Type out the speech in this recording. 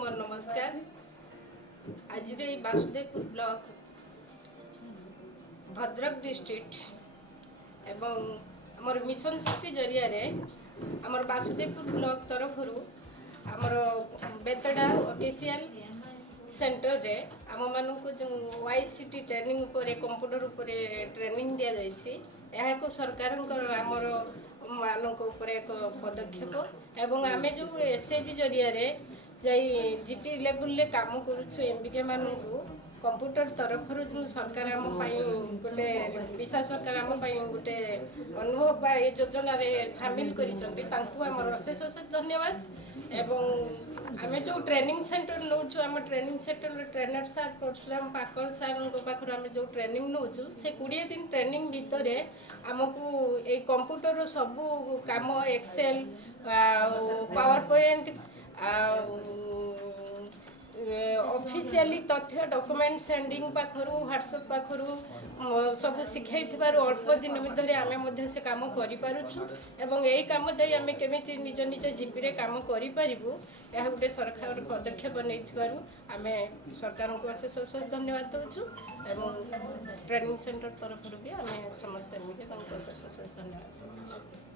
मोर नमस्कार। आज Vasudevpur block Bhadrak district एवं आमर मिशन शक्ति जरिया आमर वासुदेवपुर ब्लॉक तरफ आमर बेतड़ा ऑफिशियल सेंटर रे आम मानक जो वाईसीटी ट्रेनिंग उपरे कंप्यूटर उपरे ट्रेनिंग दिया जायछि यह को सरकार आमर मानक उपरे एक पदक्षेप एवं आमे जो एसएचजी जरिया जीपी लेवल रे काम करूछु एमबीके मानकु कंप्यूटर तरफ जो सरकार आम गोटे विशा सरकार आम गोटे अनुभव बा ये योजना रे शामिल कर अशेष अशेष धन्यवाद। एवं आम जो ट्रेनिंग सेंटर नौचु आम ट्रेनिंग सेंटर ट्रेनर सार परशुराम पाकल सार पाखर आम जो ट्रेनिंग नौचु से 20 दिन ट्रेनिंग भितर आमको ये कंप्यूटर सबू काम एक्सेल पावर पॉइंट ऑफिशियली तथ्य डॉक्यूमेंट सेंडिंग पाखरु व्हाट्सएप पाखरु सब शिखाई अल्प दिन भितर आम से काम करूँ एवं यही कम जाई आम केमी निज निज जीपी रे काम करूँ यह गोटे सरकार पदक्षेप नहीं आम सरकार को अशेष अशेष धन्यवाद दूँ एवं ट्रेनिंग सेंटर तरफ भी आम समस्त अशेष अशेष धन्यवाद।